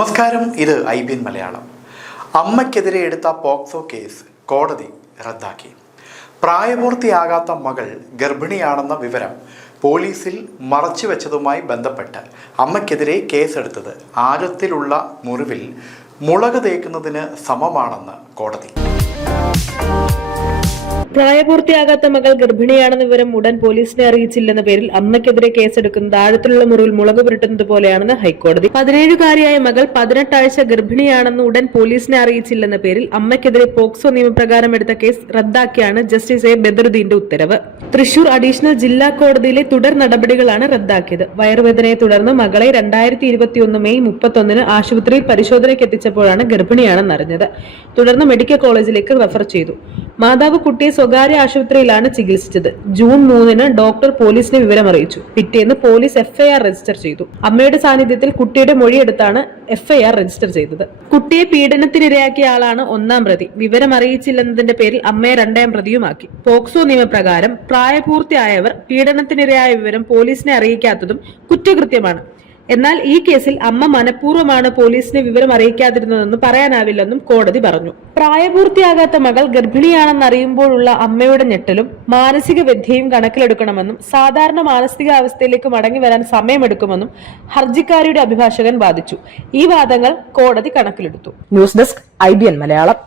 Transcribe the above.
നമസ്കാരം, ഇത് IBN മലയാളം. അമ്മയ്ക്കെതിരെ എടുത്ത പോക്സോ കേസ് കോടതി റദ്ദാക്കി. പ്രായപൂർത്തിയാകാത്ത മകൾ ഗർഭിണിയാണെന്ന വിവരം പോലീസിൽ മറച്ചുവെച്ചതുമായി ബന്ധപ്പെട്ട് അമ്മയ്ക്കെതിരെ കേസെടുത്തത് ആഴത്തിലുള്ള മുറിവിൽ മുളക് തേക്കുന്നതിന് സമമാണെന്ന് കോടതി. പ്രായപൂർത്തിയാകാത്ത മകൾ ഗർഭിണിയാണെന്ന വിവരം ഉടൻ പോലീസിനെ അറിയിച്ചില്ലെന്ന പേരിൽ അമ്മയ്ക്കെതിരെ കേസെടുക്കുന്നത് ആഴത്തിലുള്ള മുറിവിൽ മുളക് പുരട്ടുന്നത് പോലെയാണെന്ന് ഹൈക്കോടതി. 17-കാരിയായ മകൾ 18 ആഴ്ച ഗർഭിണിയാണെന്ന് ഉടൻ പോലീസിനെ അറിയിച്ചില്ലെന്ന പേരിൽ അമ്മയ്ക്കെതിരെ പോക്സോ നിയമപ്രകാരം എടുത്ത കേസ് റദ്ദാക്കിയാണ് ജസ്റ്റിസ് A. ബദറുദ്ദീന്റെ ഉത്തരവ്. തൃശൂർ അഡീഷണൽ ജില്ലാ കോടതിയിലെ തുടർ നടപടികളാണ് റദ്ദാക്കിയത്. വയറുവേദനയെ തുടർന്ന് മകളെ 2021 മെയ് 31 ആശുപത്രിയിൽ പരിശോധനയ്ക്ക് എത്തിച്ചപ്പോഴാണ് ഗർഭിണിയാണെന്ന് അറിഞ്ഞത്. തുടർന്ന് മെഡിക്കൽ കോളേജിലേക്ക് റെഫർ ചെയ്തു. മാതാവ് കുട്ടിയെ സ്വകാര്യ ആശുപത്രിയിലാണ് ചികിത്സിച്ചത്. ജൂൺ 3 ഡോക്ടർ പോലീസിനെ വിവരം അറിയിച്ചു. പിറ്റേന്ന് പോലീസ് FIR രജിസ്റ്റർ ചെയ്തു. അമ്മയുടെ സാന്നിധ്യത്തിൽ കുട്ടിയുടെ മൊഴിയെടുത്താണ് FIR രജിസ്റ്റർ ചെയ്തത്. കുട്ടിയെ പീഡനത്തിനിരയാക്കിയ ആളാണ് 1-ാം പ്രതി. വിവരം അറിയിച്ചില്ലെന്നതിന്റെ പേരിൽ അമ്മയെ 2-ാം പ്രതിയുമാക്കി. പോക്സോ നിയമപ്രകാരം പ്രായപൂർത്തിയായവർ പീഡനത്തിനിരയായ വിവരം പോലീസിനെ അറിയിക്കാത്തതും കുറ്റകൃത്യമാണ്. എന്നാൽ ഈ കേസിൽ അമ്മ മനഃപൂർവ്വമാണ് പോലീസിനെ വിവരം അറിയിക്കാതിരുന്നതെന്ന് പറയാനാവില്ലെന്നും കോടതി പറഞ്ഞു. പ്രായപൂർത്തിയാകാത്ത മകൾ ഗർഭിണിയാണെന്നറിയുമ്പോഴുള്ള അമ്മയുടെ ഞെട്ടലും മാനസിക വ്യഥയും കണക്കിലെടുക്കണമെന്നും സാധാരണ മാനസികാവസ്ഥയിലേക്ക് മടങ്ങി വരാൻ സമയമെടുക്കുമെന്നും ഹർജിക്കാരിയുടെ അഭിഭാഷകൻ വാദിച്ചു. ഈ വാദങ്ങൾ കോടതി കണക്കിലെടുത്തു. News desk IBN Malayalam.